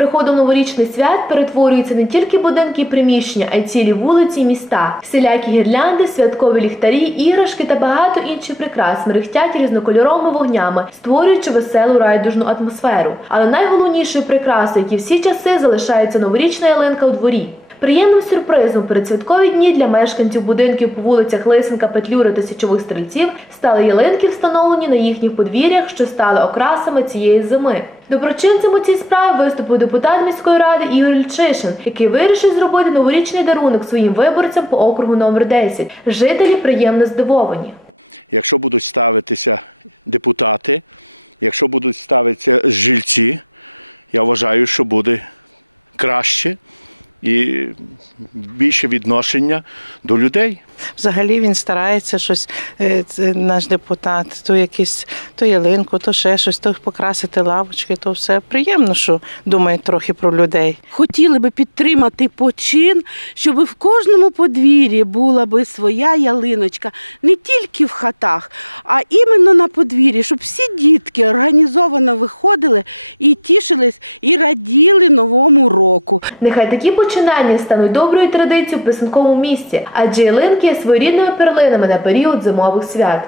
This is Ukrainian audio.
приходом новорічних свят перетворюються не тільки будинки і приміщення, а й цілі вулиці міста. Всілякі гірлянди, святкові ліхтарі, іграшки та багато інших прикрас мерехтять різнокольоровими вогнями, створюючи веселу райдужну атмосферу. Але найголовнішою прикрасою, які всі часи, залишається новорічна ялинка у дворі. Приємним сюрпризом перед святкові дні для мешканців будинків по вулицях Лисенка, Петлюри та Січових стрільців стали ялинки, встановлені на їхніх подвір'ях, що стали окрасами цієї зими. Доброчинцем у цій справі виступив депутат міської ради Ігор Ільчишин, який вирішив зробити новорічний дарунок своїм виборцям по округу номер 10. Жителі приємно здивовані. Якщо будуть ставитися депутати, якщо будуть ставитися жильці, я вважаю, що буде краще і більше відношення до людей. Взагалі він старається щось, е, це наш депутат, то якісь, то ялинку, то ще щось, то покрасити лавочки, то все приємно, що думає трохи про людей. Хотіли би підтримати почин, щоб в кожному подвір'ї була би своя ялиночка, не тільки в хатах, а іменно на подвір'ї, щоб всі дітки організовано виходили і тішились, і раділи новому року. Нехай такі починання стануть доброю традицією в писанковому місті, адже ялинки є своєрідними перлинами на період зимових свят.